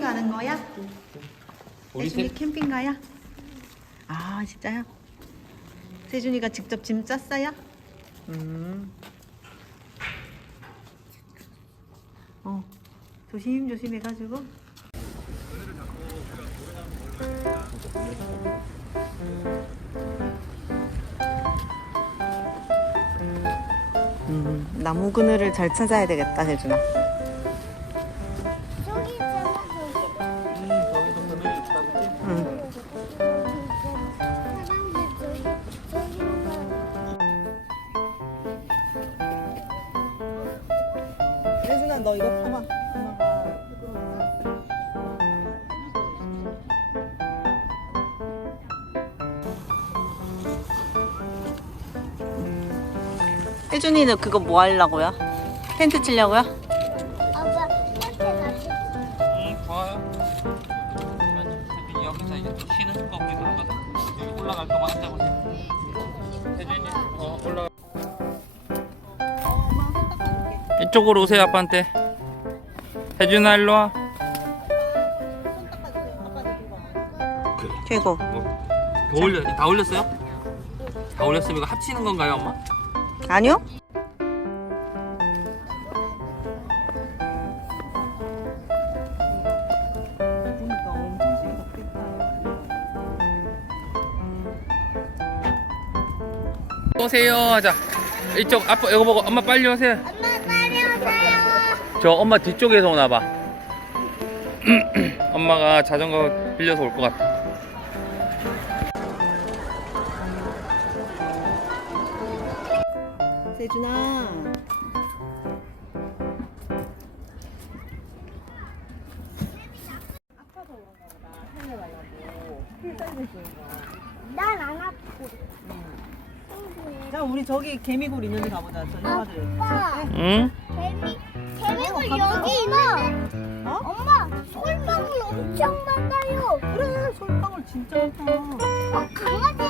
가는 거야? 우리 세준이 셋 캠핑 가야? 아 진짜요? 세준이가 직접 짐 짰어요? 음. 어 조심 조심 해가지고. 음, 나무 그늘을 잘 찾아야 되겠다 세준아. 세준아 너 이거 타봐. 엄마가 세준이는 그거 뭐 하려고요? 텐트 치려고요? 아빠 텐트 같이. 응 좋아요 그러면 세준이 여기서 이제 또 쉬는 거 우리도 하거든 여기 올라갈 동안 한다고 이쪽으로 오세요 아빠한테 세준아 일로 와 최고. 뭐, 더 올려 다 올렸어요? 다 올렸으면 이거 합치는 건가요 엄마? 아니요? 오세요 자 이쪽 아빠 이거 보고 엄마 빨리 오세요. 저 엄마 뒤쪽에서 오나 봐 엄마가 자전거 빌려서 올 것 같아 세준아. 난안 아프고. 자 우리 저기 개미굴 있는데 가보자. 저 형아들. 아빠. 응? 그래 솔방울 진짜 많다. 어 강아지